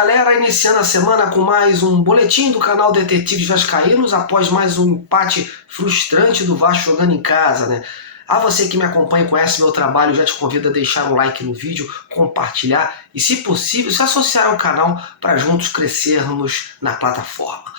galera, iniciando a semana com mais um boletim do canal Detetives Vascaínos após mais um empate frustrante do Vasco jogando em casa, né? A você que me acompanha e conhece meu trabalho, já te convido a deixar um like no vídeo, compartilhar e, se possível, se associar ao canal para juntos crescermos na plataforma.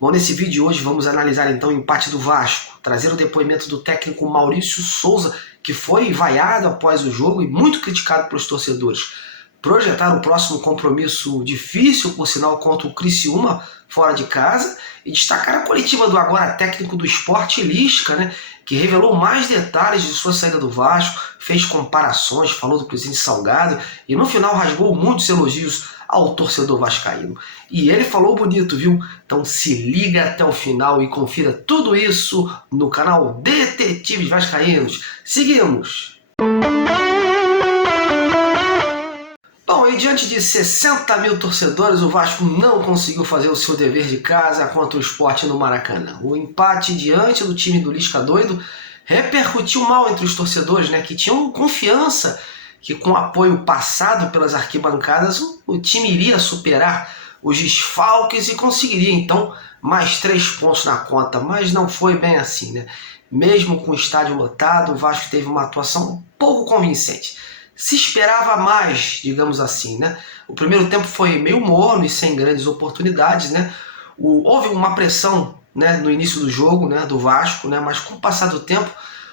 Bom, nesse vídeo de hoje vamos analisar então o empate do Vasco, trazer o depoimento do técnico Maurício Souza, que foi vaiado após o jogo e muito criticado pelos torcedores. Projetar o próximo compromisso difícil, por sinal, contra o Criciúma, fora de casa, e destacar a coletiva do agora técnico do Sport, Lisca, né, que revelou mais detalhes de sua saída do Vasco, fez comparações, falou do presidente Salgado, e no final rasgou muitos elogios ao torcedor vascaíno. E ele falou bonito, viu? Então se liga até o final e confira tudo isso no canal Detetives Vascaínos. Seguimos! Bom, e diante de 60 mil torcedores, o Vasco não conseguiu fazer o seu dever de casa contra o Sport no Maracanã. O empate diante do time do Lisca doido repercutiu mal entre os torcedores, né, que tinham confiança que com o apoio passado pelas arquibancadas o time iria superar os desfalques e conseguiria então mais 3 pontos na conta, mas não foi bem assim, né? Mesmo com o estádio lotado, o Vasco teve uma atuação um pouco convincente. Se esperava mais, digamos assim, né? O primeiro tempo foi meio morno e sem grandes oportunidades, né? Houve uma pressão, né, no início do jogo, né, do Vasco, né, mas com o passar do tempo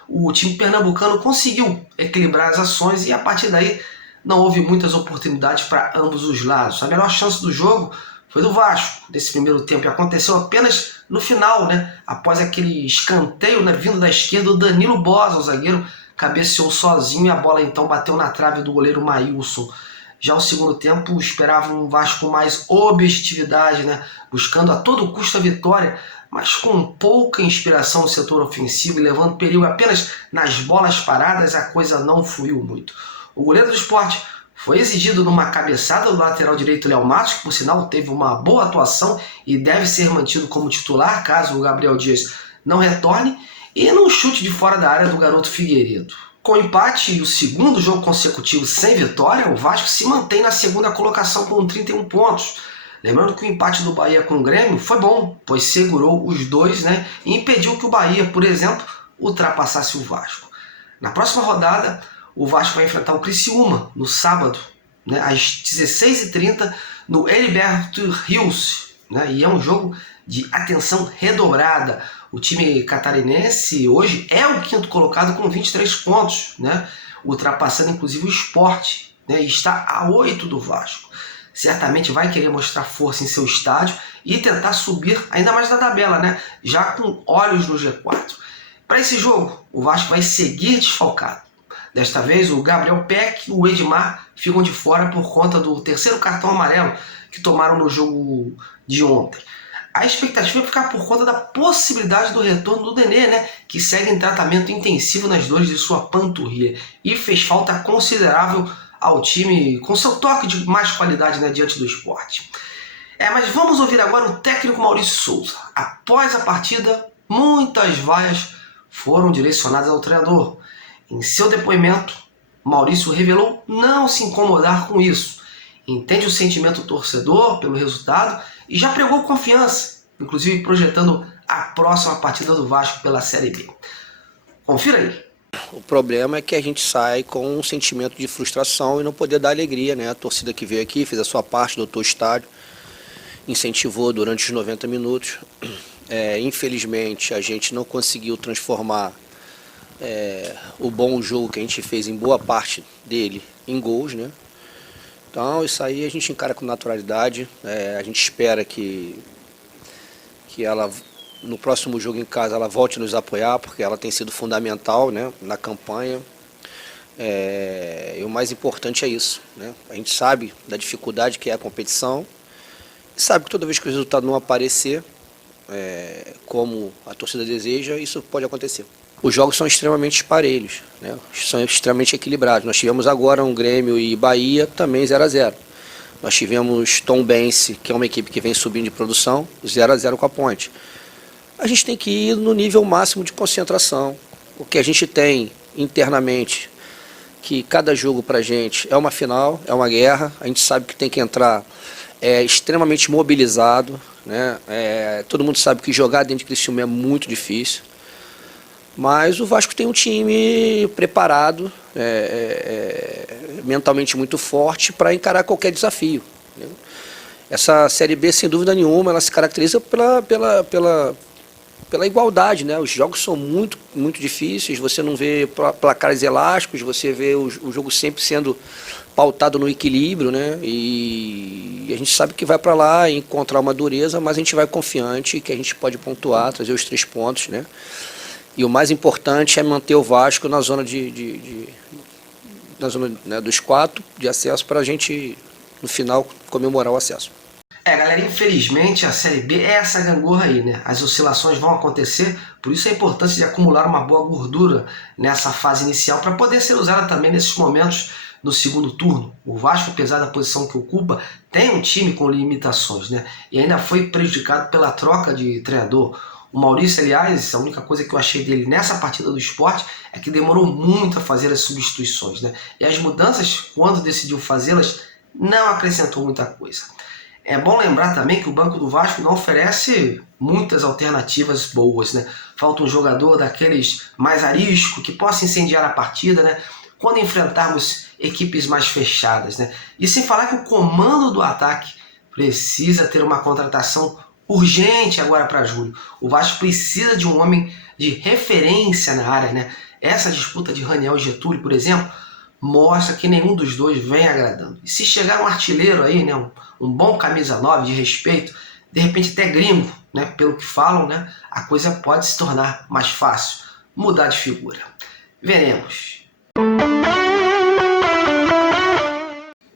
o time pernambucano conseguiu equilibrar as ações e a partir daí não houve muitas oportunidades para ambos os lados. A melhor chance do jogo foi do Vasco nesse primeiro tempo e aconteceu apenas no final, né, após aquele escanteio, né, vindo da esquerda, o Danilo Bosa, o zagueiro, cabeceou sozinho e a bola então bateu na trave do goleiro Maílson. Já o segundo tempo esperava um Vasco com mais objetividade, né? Buscando a todo custo a vitória, mas com pouca inspiração no setor ofensivo e levando perigo apenas nas bolas paradas, a coisa não fluiu muito. O goleiro do Sport foi exigido numa cabeçada do lateral direito Léo Matos, que por sinal teve uma boa atuação e deve ser mantido como titular caso o Gabriel Dias não retorne, e num chute de fora da área do garoto Figueiredo. Com o empate e o segundo jogo consecutivo sem vitória, o Vasco se mantém na segunda colocação com 31 pontos. Lembrando que o empate do Bahia com o Grêmio foi bom, pois segurou os dois, né, e impediu que o Bahia, por exemplo, ultrapassasse o Vasco. Na próxima rodada, o Vasco vai enfrentar o Criciúma no sábado, né, às 16h30, no Heriberto Rios, né, e é um jogo de atenção redobrada. O time catarinense hoje é o quinto colocado com 23 pontos, né? Ultrapassando inclusive o Sport, né? E está a 8 do Vasco. Certamente vai querer mostrar força em seu estádio e tentar subir ainda mais na tabela, né? Já com olhos no G4. Para esse jogo, o Vasco vai seguir desfalcado. Desta vez, o Gabriel Peck e o Edmar ficam de fora por conta do terceiro cartão amarelo que tomaram no jogo de ontem. A expectativa é ficar por conta da possibilidade do retorno do Nenê, né, que segue em tratamento intensivo nas dores de sua panturrilha e fez falta considerável ao time com seu toque de mais qualidade, né, diante do Sport. Mas vamos ouvir agora o técnico Maurício Souza. Após a partida, muitas vaias foram direcionadas ao treinador. Em seu depoimento, Maurício revelou não se incomodar com isso. Entende o sentimento do torcedor pelo resultado e já pregou confiança, inclusive projetando a próxima partida do Vasco pela Série B. Confira aí. O problema é que a gente sai com um sentimento de frustração e não poder dar alegria, né? A torcida que veio aqui, fez a sua parte, dotou o estádio, incentivou durante os 90 minutos. Infelizmente, a gente não conseguiu transformar o bom jogo que a gente fez em boa parte dele em gols, né? Então isso aí a gente encara com naturalidade, a gente espera que ela, no próximo jogo em casa, ela volte a nos apoiar, porque ela tem sido fundamental, né, na campanha. E o mais importante é isso, né? A gente sabe da dificuldade que é a competição, e sabe que toda vez que o resultado não aparecer como a torcida deseja, isso pode acontecer. Os jogos são extremamente parelhos, né? São extremamente equilibrados. Nós tivemos agora um Grêmio e Bahia também 0-0. Nós tivemos Tombense, que é uma equipe que vem subindo de produção, 0-0 com a Ponte. A gente tem que ir no nível máximo de concentração. O que a gente tem internamente, que cada jogo pra gente é uma final, é uma guerra. A gente sabe que tem que entrar é extremamente mobilizado, né? Todo mundo sabe que jogar dentro de Criciúma é muito difícil, mas o Vasco tem um time preparado, mentalmente muito forte para encarar qualquer desafio, né? Essa Série B, sem dúvida nenhuma, ela se caracteriza pela igualdade, né? Os jogos são muito, muito difíceis, você não vê placares elásticos, você vê o jogo sempre sendo pautado no equilíbrio, né? E a gente sabe que vai para lá encontrar uma dureza, mas a gente vai confiante que a gente pode pontuar, trazer os 3 pontos, né? E o mais importante é manter o Vasco na zona na zona, né, dos 4 de acesso para a gente, no final, comemorar o acesso. Galera, infelizmente a Série B é essa gangorra aí, né? As oscilações vão acontecer, por isso a importância de acumular uma boa gordura nessa fase inicial para poder ser usada também nesses momentos no segundo turno. O Vasco, apesar da posição que ocupa, tem um time com limitações, né? E ainda foi prejudicado pela troca de treinador. O Maurício, aliás, a única coisa que eu achei dele nessa partida do Sport é que demorou muito a fazer as substituições, né? E as mudanças, quando decidiu fazê-las, não acrescentou muita coisa. É bom lembrar também que o banco do Vasco não oferece muitas alternativas boas, né? Falta um jogador daqueles mais arisco, que possa incendiar a partida, né? Quando enfrentarmos equipes mais fechadas, né? E sem falar que o comando do ataque precisa ter uma contratação urgente agora para julho. O Vasco precisa de um homem de referência na área, né? Essa disputa de Raniel e Getúlio, por exemplo, mostra que nenhum dos dois vem agradando. E se chegar um artilheiro aí, né, um bom camisa 9 de respeito, de repente até gringo, né, pelo que falam, né, a coisa pode se tornar mais fácil, mudar de figura. Veremos.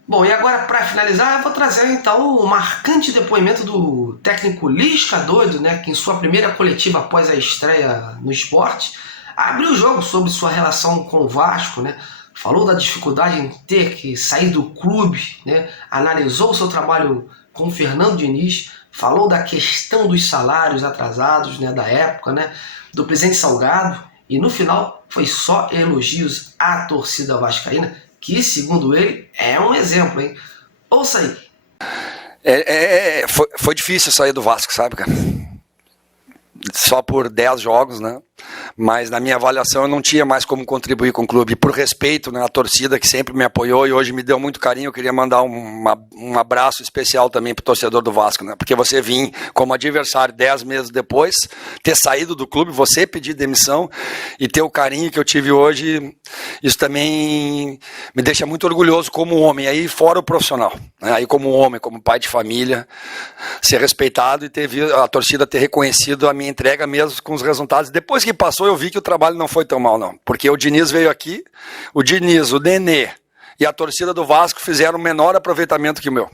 Bom, e agora para finalizar, eu vou trazer então o marcante depoimento do técnico Lisca Doido, né, que em sua primeira coletiva após a estreia no Sport, abriu o jogo sobre sua relação com o Vasco, né? Falou da dificuldade em ter que sair do clube, né? Analisou o seu trabalho com o Fernando Diniz, falou da questão dos salários atrasados, né, da época, né, do presidente Salgado, e no final foi só elogios à torcida vascaína, que, segundo ele, é um exemplo, hein? Ouça aí. Foi difícil sair do Vasco, sabe, cara? Só por 10 jogos, né? Mas na minha avaliação eu não tinha mais como contribuir com o clube. Por respeito, né, à torcida que sempre me apoiou e hoje me deu muito carinho, eu queria mandar um abraço especial também pro torcedor do Vasco, né? Porque você vir como adversário 10 meses depois, ter saído do clube, você pedir demissão e ter o carinho que eu tive hoje, isso também me deixa muito orgulhoso como homem, aí fora o profissional, né? Aí como homem, como pai de família, ser respeitado e a torcida ter reconhecido a minha entrega mesmo com os resultados. Depois que passou, eu vi que o trabalho não foi tão mal, não. Porque o Diniz veio aqui, o Diniz, o Nenê e a torcida do Vasco fizeram menor aproveitamento que o meu.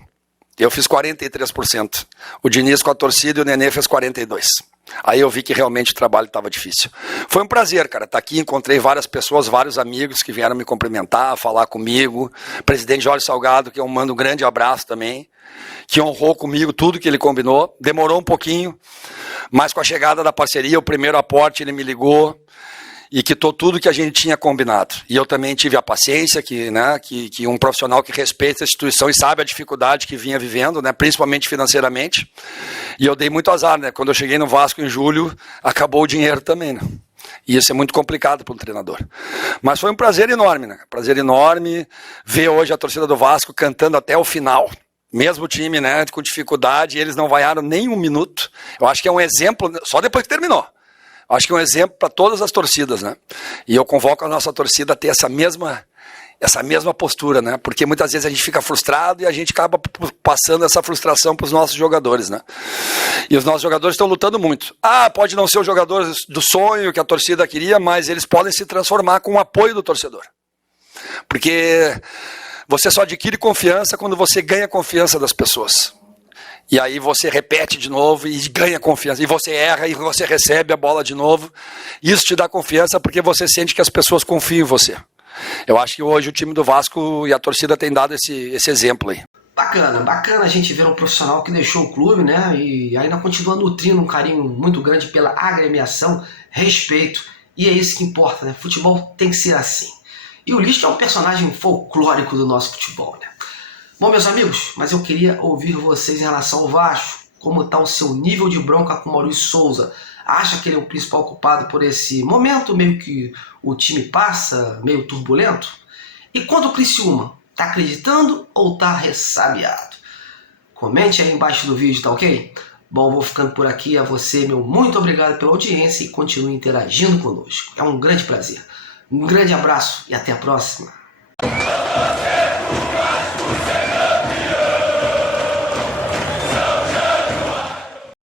Eu fiz 43%. O Diniz com a torcida e o Nenê fez 42%. Aí eu vi que realmente o trabalho estava difícil. Foi um prazer, cara, estar aqui. Encontrei várias pessoas, vários amigos que vieram me cumprimentar, falar comigo. O presidente Jorge Salgado, que eu mando um grande abraço também, que honrou comigo tudo que ele combinou. Demorou um pouquinho, mas com a chegada da parceria, o primeiro aporte, ele me ligou e quitou tudo que a gente tinha combinado. E eu também tive a paciência que um profissional que respeita a instituição e sabe a dificuldade que vinha vivendo, né, principalmente financeiramente. E eu dei muito azar, né? Quando eu cheguei no Vasco em julho, acabou o dinheiro também, né? E isso é muito complicado para um treinador. Mas foi um prazer enorme, né? Prazer enorme ver hoje a torcida do Vasco cantando até o final. Mesmo o time, né, com dificuldade, eles não vaiaram nem um minuto. Eu acho que é um exemplo, só depois que terminou. Acho que é um exemplo para todas as torcidas, né? E eu convoco a nossa torcida a ter essa mesma postura, né? Porque muitas vezes a gente fica frustrado e a gente acaba passando essa frustração para os nossos jogadores, né? E os nossos jogadores estão lutando muito. Pode não ser o jogador do sonho que a torcida queria, mas eles podem se transformar com o apoio do torcedor. Porque você só adquire confiança quando você ganha confiança das pessoas. E aí você repete de novo e ganha confiança. E você erra e você recebe a bola de novo. Isso te dá confiança porque você sente que as pessoas confiam em você. Eu acho que hoje o time do Vasco e a torcida tem dado esse exemplo aí. Bacana a gente ver um profissional que deixou o clube, né? E ainda continua nutrindo um carinho muito grande pela agremiação, respeito. E é isso que importa, né? Futebol tem que ser assim. E o Lisca é um personagem folclórico do nosso futebol, né? Bom, meus amigos, mas eu queria ouvir vocês em relação ao Vasco. Como está o seu nível de bronca com o Maurício Souza? Acha que ele é o principal culpado por esse momento meio que o time passa, meio turbulento? E quanto ao Criciúma? Tá acreditando ou tá ressabiado? Comente aí embaixo do vídeo, tá ok? Bom, vou ficando por aqui. A você, meu muito obrigado pela audiência e continue interagindo conosco. É um grande prazer. Um grande abraço e até a próxima.